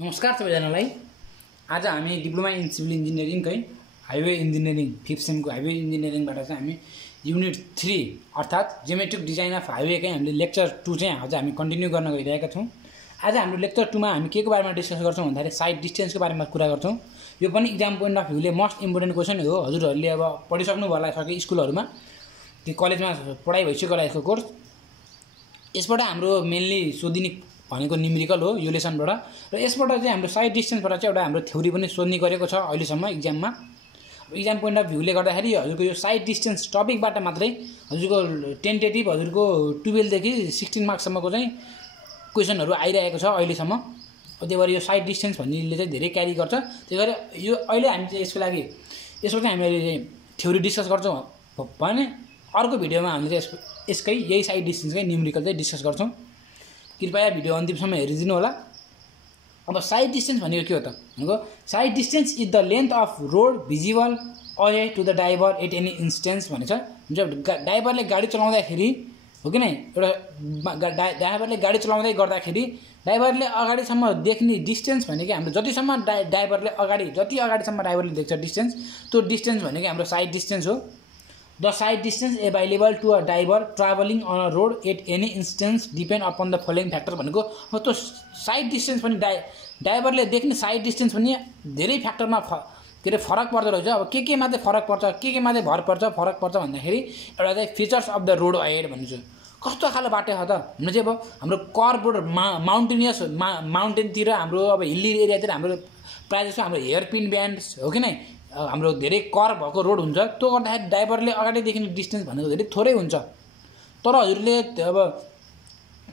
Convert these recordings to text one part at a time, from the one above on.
नमस्कार सबैजनालाई। आज हामी डिप्लोमा इन सिभिल इन्जिनियरिङकै हाइवे इन्जिनियरिङ 5th सेमको हाइवे इन्जिनियरिङबाट चाहिँ हामी युनिट 3 अर्थात् जियोमेट्रिक डिजाइन अफ हाइवेकै हामीले लेक्चर 2 चाहिँ आज हामी कन्टिन्यू गर्न गइरहेका छौँ। आज हाम्रो लेक्चर 2 मा हामी के को बारेमा डिस्कस गर्छौँ भन्दाखेरि साइड डिस्टेन्सको बारेमा कुरा गर्छौँ। यो पनि एक्जाम पोइन्ट अफ भ्यूले मोस्ट इम्पोर्टेन्ट क्वेसन हो। हजुरहरूले अब पढिसक्नु होला सके स्कुलहरुमा कि कलेजमा पढाइ भइसक्यो होला यसको कोर्स। यसबाट हाम्रो मेनली सोधिने भनेको न्युमेरिकल हो यो लेसनबाट, र यसबाट चाहिँ हाम्रो साइड डिस्टेन्सबाट चाहिँ एउटा हाम्रो थ्योरी पनि सोध्ने गरेको छ अहिलेसम्म एक्जाममा। एक्जाम पोइन्ट अफ भ्यूले गर्दाखेरि हजुरको यो साइड डिस्टेन्स टपिकबाट मात्रै हजुरको टेन्टेटिभ हजुरको 12 देखि 16 मार्क्ससम्मको चाहिँ क्वेसनहरु आइरहेको छ अहिलेसम्म। त्यही भएर यो साइड डिस्टेन्स भन्नेले चाहिँ धेरै क्यारी गर्छ। त्यही भएर यो अहिले हामी चाहिँ यसको लागि यसको चाहिँ हामीले चाहिँ थ्योरी डिस्कस गर्छौँ भने अर्को भिडियोमा हामीले चाहिँ यसकै यही साइड डिस्टेन्सकै न्युमेरिकल चाहिँ डिस्कस गर्छौँ। कृपया भिडियो अन्तिमसम्म हेरिदिनु होला। अब साइड डिस्टेन्स भनेको के हो त भनेको sight distance is the length of road visible away to the driver at any instance भनेछ। जब ड्राइभरले गाडी चलाउँदाखेरि हो कि नै, एउटा ड्राइभरले गाडी चलाउँदै गर्दाखेरि ड्राइभरले अगाडिसम्म देख्ने डिस्टेन्स भनेको हाम्रो जतिसम्म ड्राइभरले जति अगाडिसम्म ड्राइभरले देख्छ डिस्टेन्स, त्यो डिस्टेन्स भनेको हाम्रो साइड डिस्टेन्स हो। The side distance available to a driver traveling on a road at any instance depend upon the following factor भनेको हो। त्यो साइड डिस्टेन्स पनि ड्राइभरले देख्ने साइड डिस्टेन्स पनि धेरै फ्याक्टरमा के अरे फरक पर्दो रहेछ। अब के मा चाहिँ फरक पर्छ, के मा चाहिँ फरक पर्छ भन्दाखेरि एउटा चाहिँ features of the road ahead भनिन्छ। कस्तो खाले बाटो छ त भने चाहिँ अब हाम्रो कर्भ रोड माउन्टेनियस माउन्टेनतिर हाम्रो अब हिल्ली एरियातिर हाम्रो प्रायः जस्तो हाम्रो हेयरपिन ब्यान्ड्स हो कि नै हाम्रो धेरै कर्भ भएको रोड हुन्छ। त्यो गर्दाखेरि ड्राइभरले अगाडि देख्ने डिस्टेन्स भनेको धेरै थोरै हुन्छ। तर हजुरले अब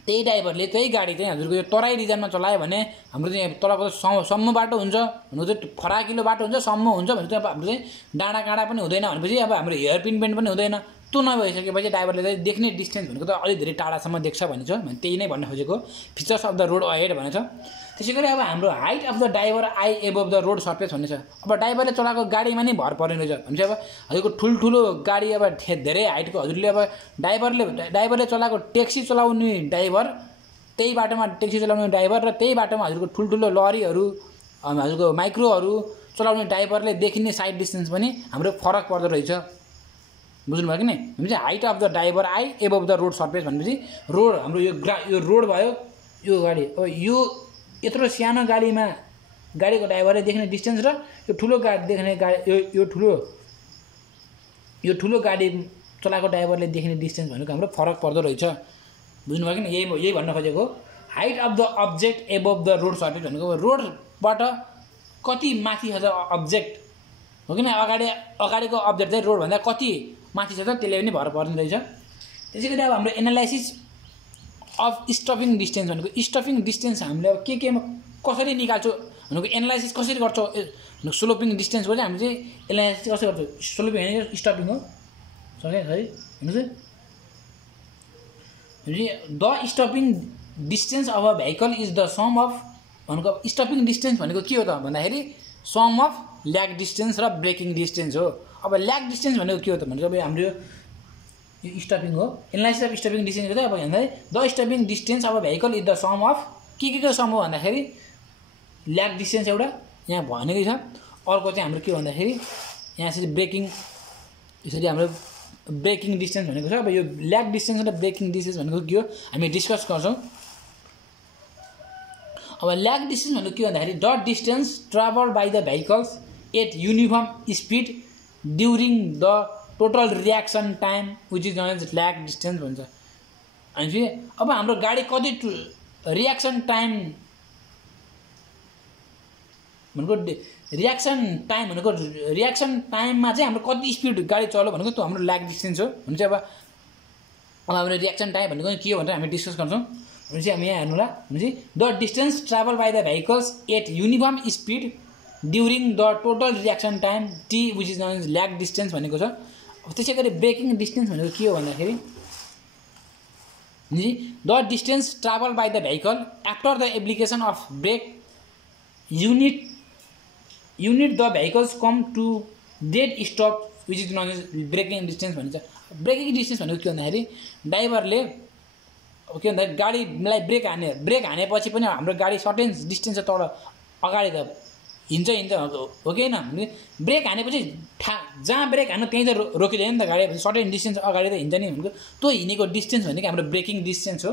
त्यही ड्राइभरले त्यही गाडी चाहिँ हजुरको यो तराई रिजनमा चलायो भने हाम्रो चाहिँ तलको सम्म बाटो हुन्छ भनेको चाहिँ फराकिलो बाटो हुन्छ, सम्म हुन्छ भने चाहिँ अब हाम्रो चाहिँ डाँडा काँडा पनि हुँदैन भनेपछि अब हाम्रो हेयरपिन बेन्ड पनि हुँदैन। त्यो नभइसकेपछि ड्राइभरले चाहिँ देख्ने डिस्टेन्स भनेको त अलि धेरै टाढासम्म देख्छ भनेछ। त्यही नै भन्न खोजेको features of the road ahead भनेछ। त्यसै गरी अब हाम्रो height of the driver I above the road surface भन्ने छ। अब ड्राइभरले चलाएको गाडीमा नै भर पर्ने रहेछ भने चाहिँ अब हजुरको ठुल्ठुलो गाडी अब धेरै हाइटको हजुरले अब ड्राइभरले चलाएको ट्याक्सी चलाउने ड्राइभर, त्यही बाटोमा ट्याक्सी चलाउने ड्राइभर र त्यही बाटोमा हजुरको ठुल्ठुलो लरीहरू हजुरको माइक्रोहरू चलाउने ड्राइभरले देखिने साइड डिस्टेन्स पनि हाम्रो फरक पर्दो रहेछ। बुझ्नुभयो कि नै? हामी चाहिँ height of the driver I above the road surface भनेपछि रोड हाम्रो यो रोड भयो, यो गाडी अब यो यत्रो सानो गाडीको ड्राइभरले देख्ने डिस्टेन्स र यो ठुलो गाडी देख्ने यो ठुलो गाडी चलाएको ड्राइभरले देख्ने डिस्टेन्स भनेको हाम्रो फरक पर्दो रहेछ। बुझ्नुभयो कि यही भन्न खोजेको height of the object above the road surface भनेको रोडबाट कति माथि छ अब्जेक्ट हो कि नै, अगाडिको अब्जेक्ट चाहिँ रोडभन्दा कति माथि छ त त्यसले पनि भर पर्ने रहेछ। त्यसै गरी अब हाम्रो एनालाइसिस अफ स्टपिङ डिस्टेन्स भनेको स्टपिङ डिस्टेन्स हामीले अब केमा कसरी निकाल्छौँ भनेको एनालाइसिस कसरी गर्छौँ भनेको स्लोपिङ डिस्टेन्सको चाहिँ हामीले चाहिँ एनालाइसिस कसरी गर्छौँ। स्लोपिङ होइन स्टपिङ हो सके है हेर्नुहोस्। The stopping distance of a vehicle is the sum of भनेको स्टपिङ डिस्टेन्स भनेको के हो त भन्दाखेरि सम अफ ल्याग डिस्टेन्स र ब्रेकिङ डिस्टेन्स हो। अब ल्याग डिस्टेन्स भनेको के हो त भनेको अब हाम्रो यो स्टपिङ हो। एनालाइसिस अफ स्टपिङ डिस्टेन्स चाहिँ अब भन्दाखेरि the stopping distance of a vehicle is the sum of के सम हो भन्दाखेरि ल्याग डिस्टेन्स एउटा यहाँ भनेकै छ। अर्को चाहिँ हाम्रो के भन्दाखेरि यहाँ चाहिँ ब्रेकिङ, यसरी हाम्रो ब्रेकिङ डिस्टेन्स भनेको छ। अब यो ल्याग डिस्टेन्स र ब्रेकिङ डिस्टेन्स भनेको के हो हामी डिस्कस गर्छौँ। अब ल्याग डिस्टेन्स भनेको के भन्दाखेरि the distance travel by the vehicles at uniform speed during the total reaction time which is known as lag distance भन्छ। अनि अब हाम्रो गाडी कति रियाक्सन टाइम भनेको रियाक्सन टाइममा चाहिँ हाम्रो कति स्पिड गाडी चल्यो भनेको त्यो हाम्रो ल्याग डिस्टेन्स हो। भने चाहिँ अब हाम्रो रियाक्सन टाइम भनेको के हो भनेर हामी डिस्कस गर्छौँ। भने चाहिँ हामी यहाँ हेर्नु होला भने चाहिँ the distance travel by the vehicles at uniform speed during the total reaction time T which is known as lag distance भनेको छ। अब त्यसै गरी ब्रेकिङ डिस्टेन्स भनेको के हो भन्दाखेरि the distance travel by the vehicle after the application of brake unit the vehicles come to dead stop which is known as braking distance भनिन्छ। ब्रेकिङ डिस्टेन्स भनेको के भन्दाखेरि ड्राइभरले अब के भन्दाखेरि गाडीलाई ब्रेक हानेपछि पनि हाम्रो गाडी सर्टेन डिस्टेन्स तल अगाडि त हिँड्छ हो कि होइन? ब्रेक हानेपछि जहाँ ब्रेक हान्नु त्यहीँ त रोकिँदैन नि त गाडी, सर्टेन डिस्टेन्स अगाडि त हिँड्छ नि भनेको। त्यो हिँडेको डिस्टेन्स भनेको हाम्रो ब्रेकिङ डिस्टेन्स हो।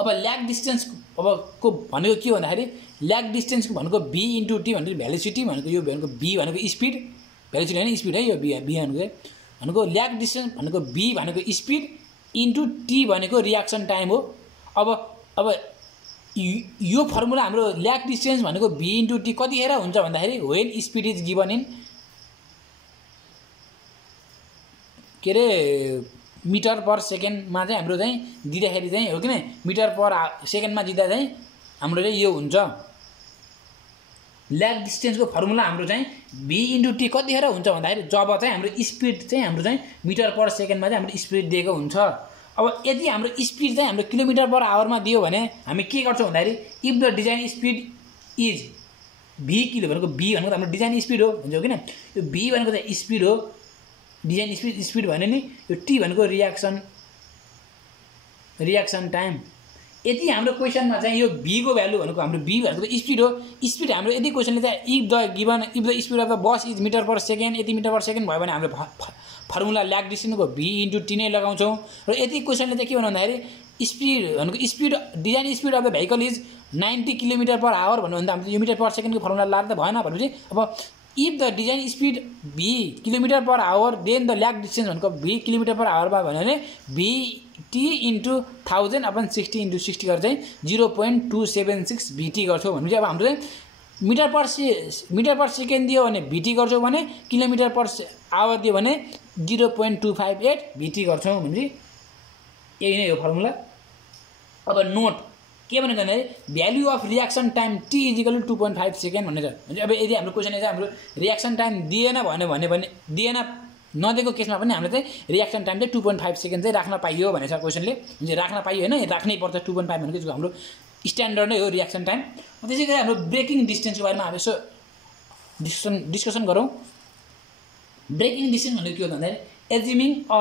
अब ल्याग डिस्टेन्स अब को भनेको के भन्दाखेरि ल्याग डिस्टेन्सको भनेको v × t भनेको भेलोसिटी भनेको, यो भनेको v भनेको स्पिड, भेलोसिटी होइन स्पिड है, यो v भनेको ल्याग डिस्टेन्स भनेको v भनेको स्पिड इन्टु t भनेको रियाक्सन टाइम हो। अब यो फर्मुला हाम्रो ल्याग डिस्टेन्स भनेको v × t कतिखेर हुन्छ भन्दाखेरि when speed is given in के अरे मिटर पर सेकेन्डमा चाहिँ हाम्रो चाहिँ दिँदाखेरि चाहिँ हो कि नै, मिटर पर सेकेन्डमा दिँदा चाहिँ हाम्रो चाहिँ यो हुन्छ। ल्याग डिस्टेन्सको फर्मुला हाम्रो चाहिँ v × t कतिखेर हुन्छ भन्दाखेरि जब चाहिँ हाम्रो स्पिड चाहिँ हाम्रो चाहिँ मिटर पर सेकेन्डमा चाहिँ हाम्रो स्पिड दिएको हुन्छ। अब यदि हाम्रो स्पिड चाहिँ हाम्रो किलोमिटर पर आवरमा दियो भने हामी के गर्छौँ भन्दाखेरि if the design speed is v kilo भनेको v भनेको हाम्रो डिजाइन स्पिड हो हुन्छ कि न, यो v भनेको चाहिँ स्पिड हो, डिजाइन स्पिड भने नि, यो t भनेको रियाक्सन टाइम। यदि हाम्रो क्वेसनमा चाहिँ यो v को भ्यालु भनेको हाम्रो v भनेको स्पिड हो, स्पिड हाम्रो यदि क्वेसनले चाहिँ if the speed of the bus is metre per second, यति मिटर पर सेकेन्ड भयो भने हाम्रो फर्मुला ल्याग डिस्टेन्सको v × t नै लगाउँछौँ। र यदि क्वेसनले चाहिँ के भन्नु भन्दाखेरि स्पिड भनेको design speed of the vehicle is 90 kilometre per our भन्नु भन्दा हाम्रो यो मिटर पर सेकेन्डको फर्मुला लाएर त भएन भनेपछि अब if the design speed v kilometre per hour then the lag distance भनेको v किलोमिटर पर आवरमा भन्यो भने vt × 1000/60 × 60 गरेर चाहिँ 0.276 vt गर्छौँ भनेपछि अब हाम्रो चाहिँ मिटर पर सेकेन्ड दियो भने vt गर्छौँ भने किलोमिटर पर आवर दियो भने 0.258 vt गर्छौँ भनेपछि यही नै हो फर्मुला। अब नोट के भनेको भन्दाखेरि value of reaction time t = 2.5 second भनेर। अब यदि हाम्रो क्वेसनले चाहिँ हाम्रो रियाक्सन टाइम दिएन भने दिएन नदिएको केसमा पनि हामीले चाहिँ रियाक्सन टाइम चाहिँ 2.5 सेकेन्ड चाहिँ राख्न पाइयो भनेछ क्वेसनले। राख्न पाइयो होइन, राख्नै पर्छ 2.5 भनेको हाम्रो स्ट्यान्डर्ड नै हो रियाक्सन टाइम। त्यसै गरी हाम्रो ब्रेकिङ डिस्टेन्सको बारेमा हामी यसो डिस्कसन गरौँ। ब्रेकिङ डिस्टेन्स भनेको के हो भन्दाखेरि assuming a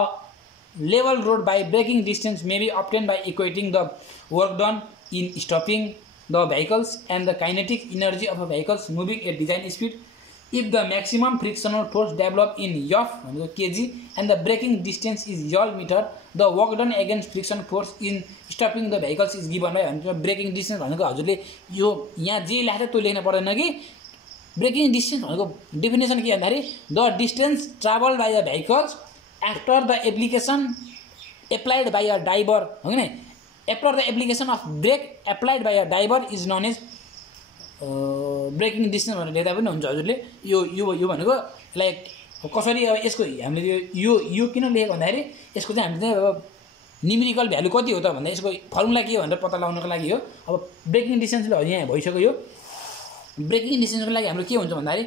level road by braking distance may be obtained by equating the work done in stopping the vehicles and the kinetic energy of a vehicles moving at design speed if the maximum frictional force develop in F भनेको KG and the braking distance is L metre the work done against friction force in stopping the vehicles is given by भनेको braking distance भनेको हजुरले यो यहाँ जे लेख्छ त्यो लेख्न पर्दैन कि। ब्रेकिङ डिस्टेन्स भनेको डेफिनेसन के भन्दाखेरि the distance travel by the vehicles after the application applied by a driver हो कि नै, after the application of brake applied by a driver is known as braking distance भनेर लेख्दा पनि हुन्छ हजुरले। यो भनेको लाइक कसरी अब यसको हामीले यो किन लेखेको भन्दाखेरि यसको चाहिँ हामीले चाहिँ अब न्युमेरिकल भ्यालु कति हो त भन्दा यसको फर्मुला के हो भनेर पत्ता लगाउनको लागि हो। अब ब्रेकिङ डिस्टेन्सले यहाँ भइसक्यो। यो ब्रेकिङ डिस्टेन्सको लागि हाम्रो के हुन्छ भन्दाखेरि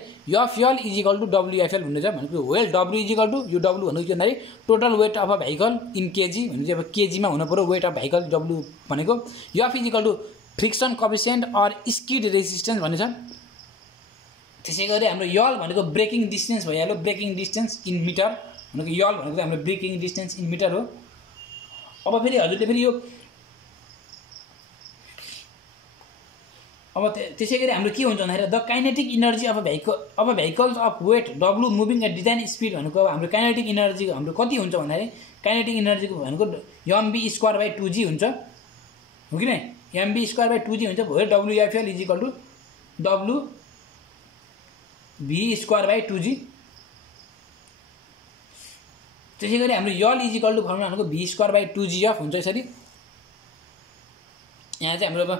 FL = WFL हुनेछ भनेको वेल W = यो W भनेको के भन्दाखेरि total weight of a vehicle in KG भनेको अब केजीमा हुनु पर्यो वेट अफ भेहिकल W भनेको। F = friction coefficient or skid resistance भनेछ। त्यसै गरी हाम्रो यल भनेको ब्रेकिङ डिस्टेन्स भइहाल्यो, ब्रेकिङ डिस्टेन्स इन मिटर भनेको यल भनेको हाम्रो ब्रेकिङ डिस्टेन्स इन मिटर हो। अब फेरि हजुरले फेरि यो अब त्यसै गरी हाम्रो के हुन्छ भन्दाखेरि the kinetic energy of vehicles of weight W moving at design speed भनेको अब हाम्रो काइनेटिक इनर्जी हाम्रो कति हुन्छ भन्दाखेरि काइनेटिक इनर्जीको भनेको mv²/2g हुन्छ हो कि नै, mv²/2g हुन्छ भयो। WFL = WV²/2g। त्यसै गरी हाम्रो यल = फर्मुला भनेको v²/2gf हुन्छ। यसरी यहाँ चाहिँ हाम्रो अब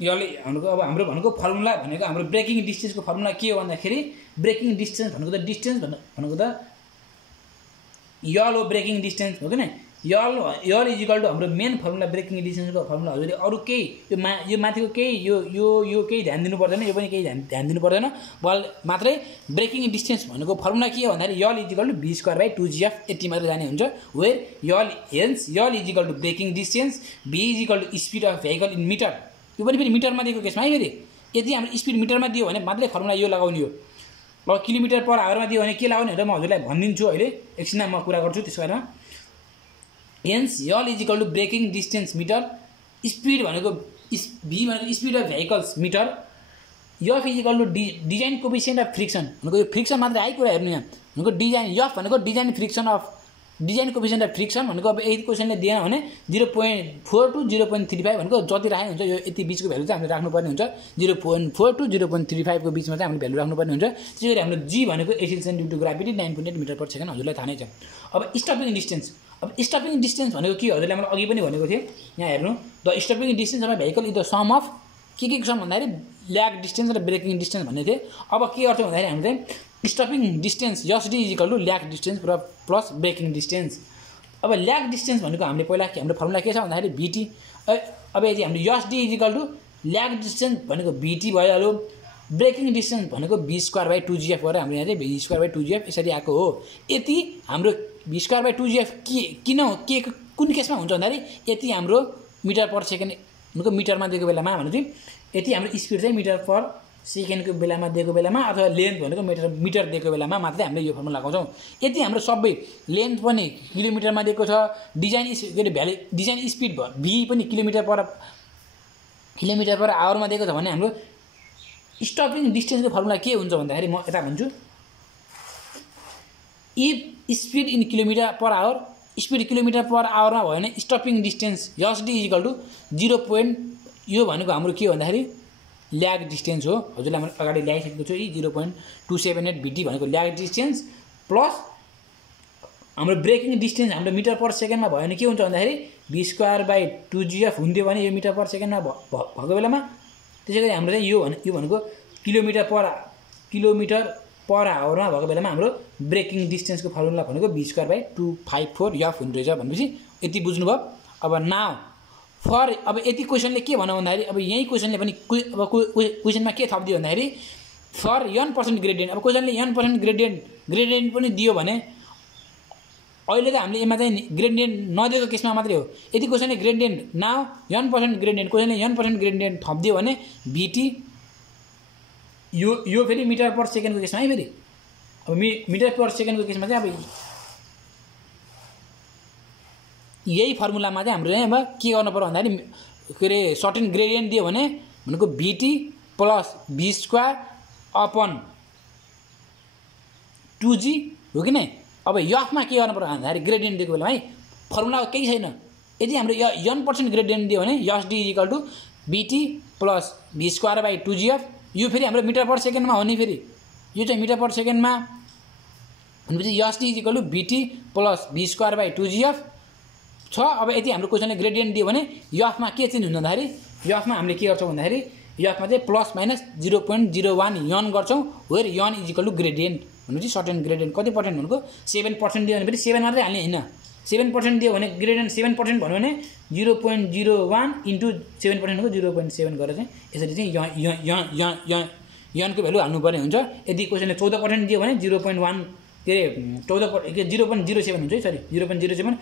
यल हाम्रो भनेको फर्मुला भनेको हाम्रो ब्रेकिङ डिस्टेन्सको फर्मुला के हो भन्दाखेरि ब्रेकिङ डिस्टेन्स भनेको त डिस्टेन्स भनेको त यल हो ब्रेकिङ डिस्टेन्स हो कि नै। यल = हाम्रो मेन फर्मुला ब्रेकिङ डिस्टेन्सको फर्मुला हजुरले अरू केही यो माथिको केही यो केही ध्यान दिनु पर्दैन, यो पनि केही ध्यान दिनु पर्दैन, बल मात्रै ब्रेकिङ डिस्टेन्स भनेको फर्मुला के हो भन्दाखेरि यल = v²/2gf यति मात्र जाने हुन्छ। Where L = braking distance, v = speed of vehicle in metre. यो पनि फेरि मिटरमा दिएको केसमा है फेरि यदि हाम्रो स्पिड मिटरमा दियो भने मात्रै फर्मुला यो लगाउने हो। अब किलोमिटर पर आवरमा दियो भने के लगाउने भनेर म हजुरलाई भनिदिन्छु, अहिले एकछिनमा म कुरा गर्छु त्यसको बारेमा। Hence L is equal to braking distance metre, speed भनेको भी भनेको speed of vehicles metre, F is equal to design coefficient of friction भनेको यो फ्रिक्सन मात्रै आइ कुरा हेर्नु यहाँ भनेको डिजाइन एफ भनेको design friction of design coefficient of friction भनेको अब यदि क्वेसनले दिएन भने 0.4 टु 0.35 भनेको जति राखे हुन्छ यो यति बिचको भ्यालु चाहिँ हामीले राख्नुपर्ने हुन्छ 0.4 टु 0.35 को बिचमा चाहिँ हामीले भ्यालु राख्नुपर्ने हुन्छ। त्यसैगरी हाम्रो जी भनेको acceleration due to gravity 9.8 metre per second हजुरलाई थाहा नै छ। अब स्टपिङ डिस्टेन्स, अब स्टपिङ डिस्टेन्स भनेको के हजुरले मैले अघि पनि भनेको थिएँ यहाँ हेर्नु the stopping distance of vehicle is the sum of के सम भन्दाखेरि ल्याग डिस्टेन्स र ब्रेकिङ डिस्टेन्स भन्ने थिए। अब के गर्छ भन्दाखेरि हामी चाहिँ stopping distance SD is equal to lag distance plus braking distance. अब ल्याग डिस्टेन्स भनेको हामीले पहिला हाम्रो फर्मुला के छ भन्दाखेरि बीटी। अब यदि हामीले SD is equal to lag distance भनेको बीटी भइहाल्यो, ब्रेकिङ डिस्टेन्स भनेको v²/2gf गरेर हामीले यहाँ चाहिँ v²/2gf यसरी आएको हो। यति हाम्रो v²/2gf किन हो के कुन केसमा हुन्छ भन्दाखेरि यति हाम्रो मिटर पर सेकेन्ड भनेको मिटरमा दिएको बेलामा भनेपछि यति हाम्रो स्पिड चाहिँ मिटर पर सेकेन्डको बेलामा दिएको बेलामा अथवा लेन्थ भनेको मिटर दिएको बेलामा मात्रै हामीले यो फर्मुला लगाउँछौँ। यति हाम्रो सबै लेन्थ पनि किलोमिटरमा दिएको छ, डिजाइन के अरे भ्यालु डिजाइन स्पिड भी पनि किलोमिटर पर आवरमा दिएको छ भने हाम्रो स्टपिङ डिस्टेन्सको फर्मुला के हुन्छ भन्दाखेरि म यता भन्छु if speed in kilometre per hour, speed kilometre per आवरमा भयो भने stopping distance SD is equal to 0. यो भनेको हाम्रो के हो भन्दाखेरि ल्याग डिस्टेन्स हो। हजुरलाई मैले अगाडि ल्याइसकेको छु 0.278 बीटी भनेको ल्याग डिस्टेन्स प्लस हाम्रो ब्रेकिङ डिस्टेन्स हाम्रो मिटर पर सेकेन्डमा भयो भने के हुन्छ भन्दाखेरि v²/2gf हुन्थ्यो भने यो मिटर पर सेकेन्डमा भएको बेलामा। त्यसैगरी हाम्रो चाहिँ यो भनेको किलोमिटर पर आवरमा भएको बेलामा हाम्रो ब्रेकिङ डिस्टेन्सको फर्मुला भनेको v²/254 एफ हुने रहेछ भनेपछि यति बुझ्नुभयो। अब नाउ फर अब यति क्वेसनले के भन्नु भन्दाखेरि अब यही क्वेसनले पनि अब क्वेसनमा के थपिदियो भन्दाखेरि फर n% ग्रेडियन्ट। अब क्वेसनले n% ग्रेडियन्ट पनि दियो भने अहिले त हामीले यसमा चाहिँ ग्रेडियन्ट नदिएको केसमा मात्रै हो। यदि क्वेसनले ग्रेडियन्ट नाउ n% ग्रेडियन्ट क्वेसनले n% ग्रेडियन्ट थपिदियो भने बीटी यो फेरि मिटर पर सेकेन्डको केसमा है फेरि अब मिटर पर सेकेन्डको केसमा चाहिँ अब यही फर्मुलामा चाहिँ हाम्रो अब के गर्नु पर्यो भन्दाखेरि के अरे सर्टेन ग्रेडियन्ट दियो भने भनेको बीटी प्लस v²/2g हो कि नै। अब यफमा के गर्नु पर्यो भन्दाखेरि ग्रेडियन्ट दिएको बेलामा है फर्मुला केही छैन। यदि हाम्रो n% ग्रेडियन्ट दियो भने SD is equal to BT plus v²/2gf। यो फेरि हाम्रो मिटर पर सेकेन्डमा हो नि, फेरि यो चाहिँ मिटर पर सेकेन्डमा भनेपछि SD is equal to BT plus v²/2gf छ। अब यदि हाम्रो क्वेसनले ग्रेडियन्ट दियो भने यफमा के चेन्ज हुन्छ भन्दाखेरि यफमा हामीले के गर्छौँ भन्दाखेरि यफमा चाहिँ प्लस माइनस 0.01 यन गर्छौँ where n is equal to gradient भनेपछि सर्टेन ग्रेडियन्ट कति पर्सेन्ट भनेको 7% दियो भने फेरि 7 मात्रै हाल्ने होइन। 7% दियो भने ग्रेडियन्ट 7% भन्यो भने 0.01 इन्टु 7% भनेको 0.7 गरेर चाहिँ यसरी चाहिँ यनको भ्यालु हाल्नुपर्ने हुन्छ। यदि क्वेसनले 14% दियो भने 0.1 के अरे 0.07 हुन्छ है, सरी 0.07।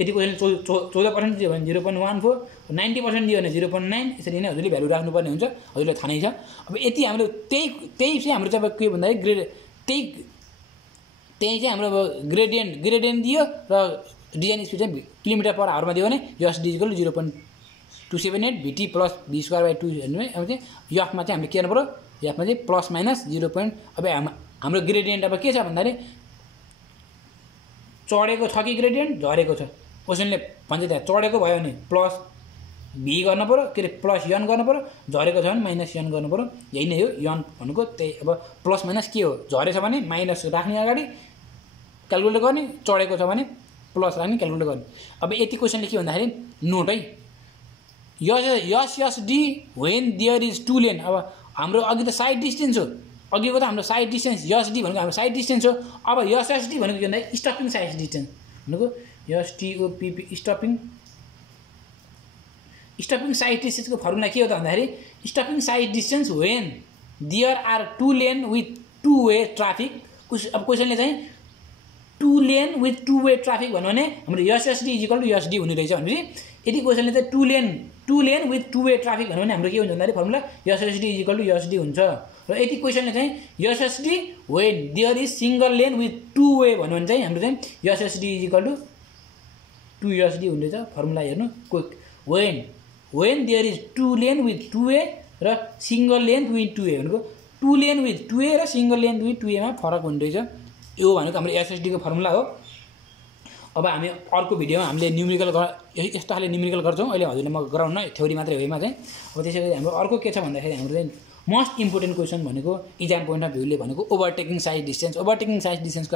यदि क्वेसनले 14% दियो भने 0.14, 90% दियो भने 0.9 यसरी नै हजुरले भ्यालु राख्नुपर्ने हुन्छ। हजुरलाई थाहा नै छ। अब यति हाम्रो त्यही चाहिँ हाम्रो चाहिँ के भन्दाखेरि त्यही चाहिँ हाम्रो अब ग्रेडियन्ट दियो र डिजाइन स्पिड चाहिँ किलोमिटर पर आवरमा दियो भने SD equal to 0.278 BT plus v²/2 हेर्नु है। अब चाहिँ यफमा चाहिँ हामीले के गर्नु पर्यो यफमा चाहिँ प्लस माइनस 0. अब हाम्रो ग्रेडियन्ट अब के छ भन्दाखेरि चढेको छ कि ग्रेडियन्ट झरेको छ। क्वेसनले भन्छ त्यहाँ चढेको भयो भने प्लस भी गर्नु पर्यो के अरे प्लस यन गर्नु पर्यो, झरेको छ भने माइनस यन गर्नु पर्यो। यही नै हो यन भनेको त्यही। अब प्लस माइनस के हो झरेछ भने माइनस राख्ने अगाडि क्यालकुलेट गर्ने, चढेको छ भने प्लस राख्ने क्यालकुलेट गर्ने। अब यति क्वेसनले के भन्दाखेरि नोट है SD when there is 2 lane. अब हाम्रो अघि त साइड डिस्टेन्स हो, अघिको त हाम्रो साइड डिस्टेन्स एसडी भनेको हाम्रो साइड डिस्टेन्स हो। अब एसडी भनेको के भन्दाखेरि स्टपिङ साइड डिस्टेन्स भनेको एसटिओपीपी स्टपिङ साइड डिस्टेन्सको फर्मुला के हो त भन्दाखेरि stopping sight distance when there are 2 lane with 2 way traffic. अब क्वेसनले चाहिँ 2 लेन विथ 2 वे ट्राफिक भन्यो भने हाम्रो SD is equal to SD हुने रहेछ भनेपछि यदि क्वेसनले चाहिँ 2 लेन विथ 2 वे ट्राफिक भन्यो भने हाम्रो के हुन्छ भन्दाखेरि formula SD is equal to SD हुन्छ। र यदि क्वेसनले चाहिँ SD when there is single lane with 2 way भन्यो भने चाहिँ हाम्रो चाहिँ SD is equal to 2USD हुँदैछ फर्मुला हेर्नु when there is 2 lane with 2A र सिंगल लेन्थ विथ 2A भनेको 2 लेन विथ 2A र सिंगल लेन्थ विथ 2A मा फरक हुँदैछ यो भनेको हाम्रो SSD को फर्मुला हो अब हामी अर्को भिडियोमा हामीले न्यूमेरिकल यस्तो खाले न्यूमेरिकल गर्छौं अहिले हजुरले म गराउन थ्योरी मात्रै होइमा चाहिँ अब त्यसैले हाम्रो अर्को के छ भन्दाखेरि हाम्रो चाहिँ मोस्ट इम्पोर्टेन्ट क्वेशन भनेको एक्जाम पोइन्ट अफ भ्यूले भनेको ओभरटेकिङ साइड डिस्टेन्स को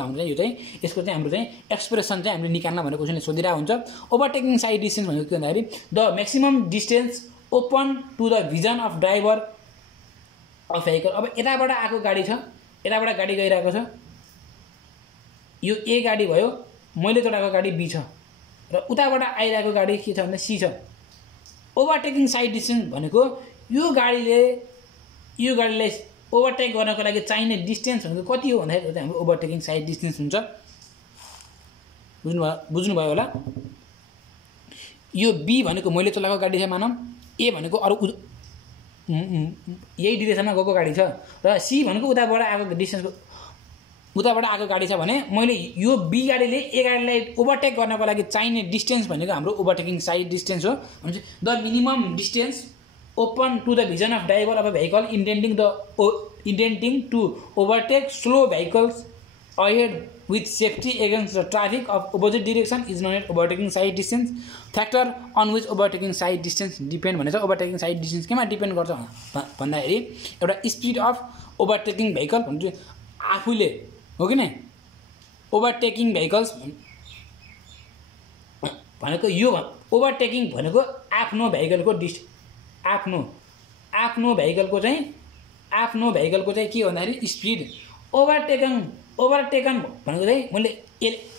हाम्रो चाहिँ यो चाहिँ यसको चाहिँ हाम्रो चाहिँ एक्सप्रेसन चाहिँ हामीले निकाल्न भनेको क्वेशनले सोधिरा हुन्छ ओभरटेकिङ साइड डिस्टेन्स भनेको के भन्दाखेरि the maximum distance open to the vision of driver of vehicle अब यताबाट आएको गाडी छ यताबाट गाडी गइरहेको छ यो ए गाडी भयो मैले चढाएको गाडी बी छ र उताबाट आइरहेको गाडी के छ भन्दा सी छ ओभरटेकिङ साइड डिस्टेन्स भनेको यो गाडीलाई ओभरटेक गर्नको लागि चाहिने डिस्टेन्स भनेको कति हो भन्दाखेरि चाहिँ हाम्रो ओभरटेकिङ साइड डिस्टेन्स हुन्छ बुझ्नुभयो होला यो बी भनेको मैले चलाएको गाडी छ मानौं ए भनेको अरु यही डिरेक्सनमा गएको गाडी छ र सी भनेको उताबाट आएको डिस्टेन्सको उताबाट आएको गाडी छ भने मैले यो बी गाडीले ए गाडीलाई ओभरटेक गर्नको लागि चाहिने डिस्टेन्स भनेको हाम्रो ओभरटेकिङ साइड डिस्टेन्स हो भने the minimum distance open to the vision of driver of a vehicle intending to overtake slow vehicles ahead with safety against the traffic of opposite direction is known as overtaking side distance factor on which overtaking side distance depend भनेछ overtaking side distance केमा depend गर्छ भन्दाखेरि एउटा speed of ओभरटेकिङ vehicle भन्छ आफूले हो कि नै ओभरटेकिङ भेहिकल्स भनेको यो ओभरटेकिङ भनेको आफ्नो भेहिकलको आफ्नो भेहिकलको चाहिँ के भन्दाखेरि स्पिड ओभरटेकन भनेको चाहिँ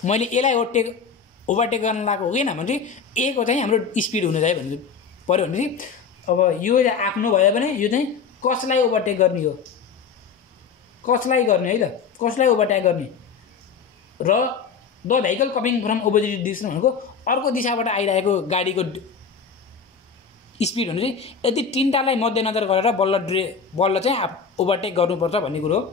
मैले एलाई ओभरटेक गर्न लागेको हो किन भने ए को चाहिँ हाम्रो स्पिड हुन जाए भन्नु पर्यो भने अब यो आफ्नो भयो भने यो चाहिँ कसलाई ओभरटेक गर्ने हो कसलाई गर्ने है त कसलाई ओभरटेक गर्ने र the vehicle coming from opposite direction भनेको अर्को दिशाबाट आइरहेको गाडीको स्पिड हुनु चाहिँ यदि तीनटालाई मध्यनजर गरेर बल्ल चाहिँ ओभरटेक गर्नुपर्छ भन्ने कुरो हो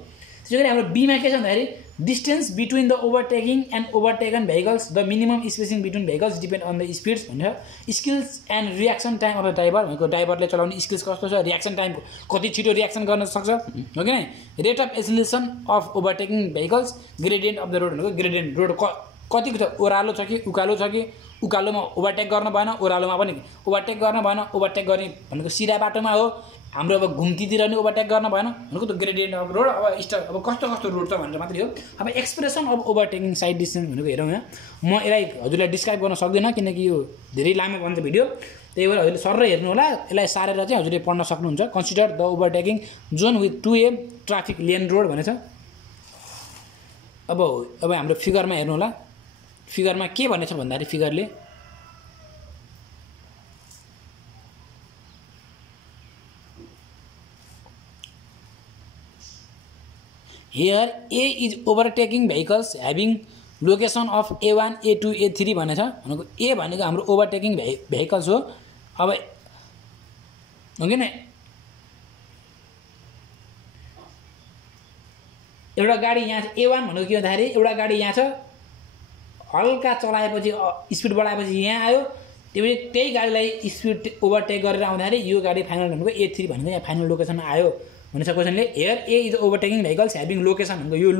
त्यसैगरी हाम्रो बीमा के छ भन्दाखेरि distance between the overtaking and overtaken vehicles the minimum spacing between vehicles depend on the speeds भनेर skills and reaction time of the driver भनेको ड्राइभरले चलाउने स्किल्स कस्तो छ रियाक्सन टाइम कति छिटो रियाक्सन गर्न सक्छ हो कि नै rate of acceleration of overtaking vehicles gradient of the road भनेको ग्रेडियन्ट रोड कतिको छ ओह्रालो छ कि उकालो छ कि उकालोमा ओभरटेक गर्न भएन ओह्रालोमा पनि ओभरटेक गर्न भएन ओभरटेक गर्ने भनेको सिधा बाटोमा हो हाम्रो अब घुम्तीतिर नि ओभरटेक गर्न भएन भनेको त ग्रेडियन्ट अफ रोड अब कस्तो रोड छ भनेर मात्रै हो अब एक्सप्रेसन अफ ओभरटेकिङ साइड डिस्टेन्स भनेको हेरौँ यहाँ म यसलाई हजुरलाई डिस्क्राइब गर्न सक्दिनँ किनकि यो धेरै लामो भन्छ भिडियो त्यही भएर हजुरले सर हेर्नु होला यसलाई सारेर चाहिँ हजुरले पढ्न सक्नुहुन्छ consider the overtaking zone with 2A traffic lane road भनेछ अब हाम्रो फिगरमा हेर्नु होला फिगरमा के भनेछ भन्दाखेरि फिगरले Here A is overtaking vehicles having location of A1, A2, A3 भनेछ भनेको A भनेको हाम्रो ओभरटेकिङ भेहिकल्स हो अब हो कि नै एउटा गाडी यहाँ छ A1 भनेको के भन्दाखेरि एउटा गाडी यहाँ छ हल्का चलाएपछि स्पिड बढाएपछि यहाँ आयो त्यही गाडीलाई स्पिड ओभरटेक गरेर आउँदाखेरि यो गाडी फाइनल भनेको A3 भनेको यहाँ फाइनल लोकेसनमा आयो भनेछ क्वेशनले here A is overtaking vehicles having location भनेको यो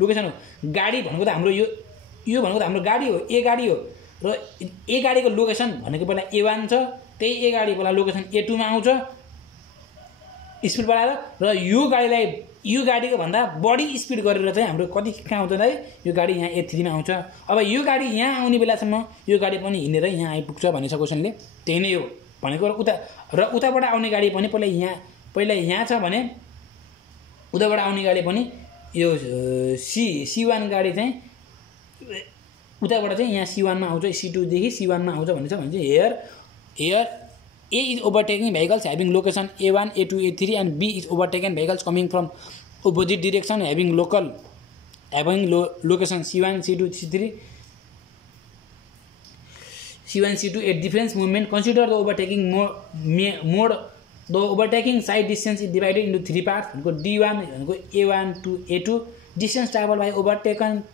लोकेसन हो गाडी भनेको त हाम्रो यो भनेको त हाम्रो गाडी हो ए गाडी हो र ए गाडीको लोकेसन भनेको बेला A1 छ त्यही ए गाडी बेला लोकेसन A2 मा आउँछ स्पिड बढाएर र यो गाडीको भन्दा बढी स्पिड गरेर चाहिँ हाम्रो कति कहाँ आउँछ है यो गाडी यहाँ A3 मा आउँछ अब यो गाडी यहाँ आउने बेलासम्म यो गाडी पनि हिँडेर यहाँ आइपुग्छ भनेछ क्वेशनले त्यही नै हो भनेको उताबाट आउने गाडी पनि पहिला यहाँ छ भने उताबाट आउने गाडी पनि यो C1 गाडी चाहिँ उताबाट चाहिँ यहाँ C1 मा आउँछ C2 देखि C1 मा आउँछ भनेछ भने चाहिँ hair A is overtaking vehicles having location A1, A2, A3 and B is overtaken vehicles coming from opposite direction having location C1, C2, C3 C1, C2 at different movement. Consider the overtaking mode. The overtaking side distance is divided into 3 parts. D1 A1 to A2, distance travel by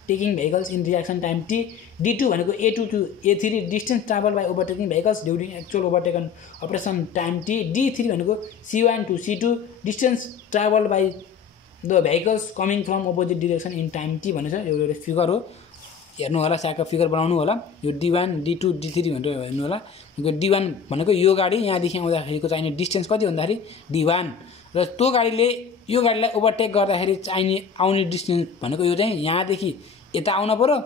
taking vehicles in reaction time T. D2 भनेको A2 to A3 distance travel by overtaking vehicles during actual overtaken operation time T. D3 भनेको C1 to C2 distance travel by the vehicles coming from opposite direction in time T भनेको छ। एउटा figure हो, हेर्नु होला, साका figure बनाउनु होला। यो D1 D2 D3 भनेर हेर्नु होला। D1 भनेको यो गाडी यहाँदेखि आउँदाखेरिको चाहिने डिस्टेन्स कति भन्दाखेरि D1 र त्यो गाडीले यो गाडीलाई ओभरटेक गर्दाखेरि चाहिने आउने डिस्टेन्स भनेको यो चाहिँ यहाँदेखि यता आउनु पर्यो,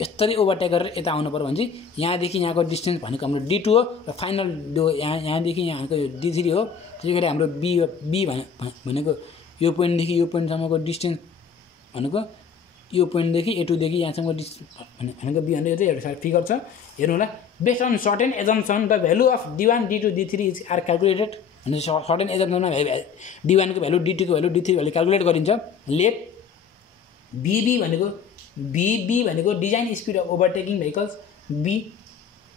यसरी ओभरटेक गरेर यता आउनु पर्यो भने चाहिँ यहाँदेखि यहाँको डिस्टेन्स भनेको हाम्रो D2 हो र फाइनल यहाँदेखि यहाँको यो D3 हो। त्यसै गरी हाम्रो बी भनेको यो पोइन्टदेखि यो पोइन्टसम्मको डिस्टेन्स भनेको यो पोइन्टदेखि A2 देखि यहाँसम्म भनेको बी भनेको चाहिँ एउटा फिगर छ, हेर्नु होला। Based on certain assumption the value of D1 D2 D3 is are calculated भने सर्टेन एजम्पसनमा D1 को भ्यालु D2 को भ्यालु D3 को भ्यालु क्यालकुलेट गरिन्छ। लेट BB भनेको design speed of overtaking vehicles B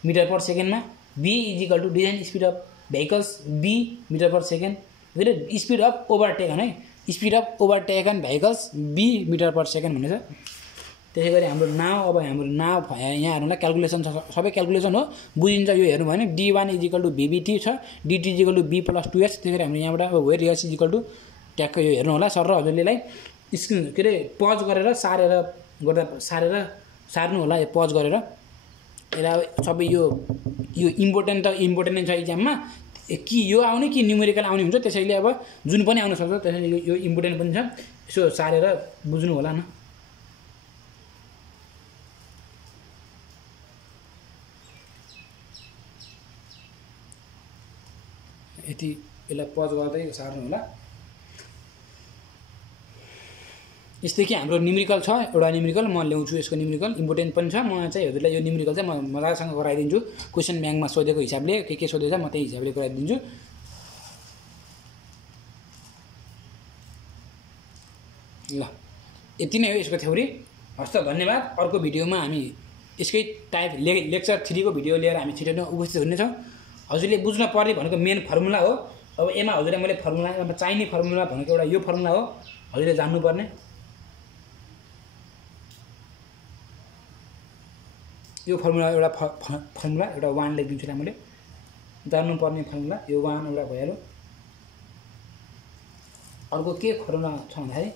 metre per सेकेन्डमा, B is equal to design speed of vehicles B metre per second, फेरि स्पिड अफ ओभरटेकन है, speed of overtaken vehicles B metre per second भनेछ। त्यसै गरी हाम्रो now, अब हाम्रो now यहाँ हेर्नुलाई क्यालकुलेसन छ, सबै क्यालकुलेसन हो, बुझिन्छ। यो हेर्नु भयो भने D1 is equal to VBT छ, D2 is equal to B plus 2H। त्यसै गरी हाम्रो यहाँबाट where S is equal to ट्याक्क यो हेर्नु होला। सर र हजुरले स्क्रिन के अरे पज गरेर सार्नु होला, यो पज गरेर। यसलाई सबै यो इम्पोर्टेन्ट त इम्पोर्टेन्ट नै छ इक्जाममा, कि यो आउने कि न्युमेरिकल आउने हुन्छ, त्यसैले अब जुन पनि आउन सक्छ, त्यसैले यो इम्पोर्टेन्ट पनि छ। यसो सारेर बुझ्नु होला न। यति यसलाई पज गर्दै सार्नु होला। यस्तै कि हाम्रो न्युमेरिकल छ, एउटा न्युमेरिकल म ल्याउँछु, यसको न्युमेरिकल इम्पोर्टेन्ट पनि छ। म चाहिँ हजुरलाई यो न्युमेरिकल चाहिँ म मजासँग गराइदिन्छु, क्वेसन ब्याङ्कमा सोधेको हिसाबले के सोधेछ म त्यही हिसाबले गराइदिन्छु। ल यति नै हो यसको थ्योरी। हस् त, धन्यवाद। अर्को भिडियोमा हामी यसकै टाइप लेक्चर 3 को भिडियो लिएर हामी छिटो नै उपस्थित हुनेछौँ। हजुरले बुझ्न पर्ने भनेको मेन फर्मुला हो। अब यसमा हजुरले मैले फर्मुलामा चाहिने फर्मुला भनेको एउटा यो फर्मुला हो, हजुरले जान्नुपर्ने। यो फर्मुला एउटा फर्मुला एउटा 1 लेखिदिन्छु ल मैले, जान्नुपर्ने फर्मुला यो 1 एउटा भइहाल्यो। अर्को के फर्मुला छ भन्दाखेरि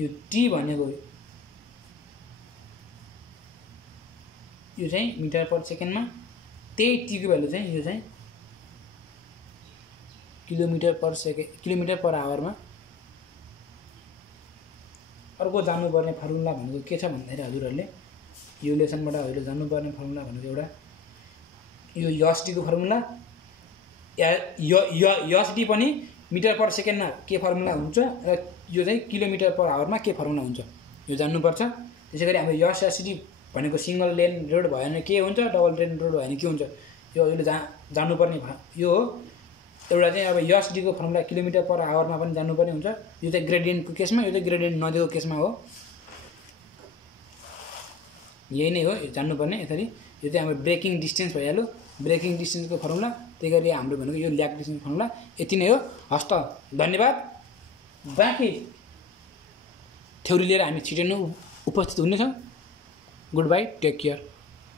यो T भनेको यो चाहिँ मिटर पर सेकेन्डमा, त्यही T को भ्यालु चाहिँ यो चाहिँ किलोमिटर पर आवरमा। अर्को जान्नुपर्ने फर्मुला भनेको के छ भन्दाखेरि हजुरहरूले यो लेसनबाट हजुरले जान्नुपर्ने फर्मुला भनेको एउटा यो YSD को फर्मुला, YSD पनि मिटर पर सेकेन्डमा के फर्मुला हुन्छ र यो चाहिँ किलोमिटर पर आवरमा के फर्मुला हुन्छ, यो जान्नुपर्छ। त्यसै गरी हाम्रो YSD भनेको सिंगल लेन रोड भयो भने के हुन्छ, डबल लेन रोड भयो भने के हुन्छ, यो हजुरले जान्नुपर्ने यो हो। एउटा चाहिँ अब YSD को फर्मुला किलोमिटर पर आवरमा पनि जान्नुपर्ने हुन्छ। यो चाहिँ ग्रेडियन्टको केसमा, यो चाहिँ ग्रेडियन्ट नदिएको केसमा हो। यही नै हो, यो जान्नुपर्ने यसरी। यो चाहिँ हाम्रो ब्रेकिङ डिस्टेन्स भइहाल्यो, ब्रेकिङ डिस्टेन्सको फर्मुला। त्यही गरी हाम्रो भनेको यो ल्याग डिस्टेन्स फर्मुला। यति नै हो। हस् त, धन्यवाद। बाँकी थ्योरी लिएर हामी छिटो नै उपस्थित हुनेछौँ। Goodbye, take care.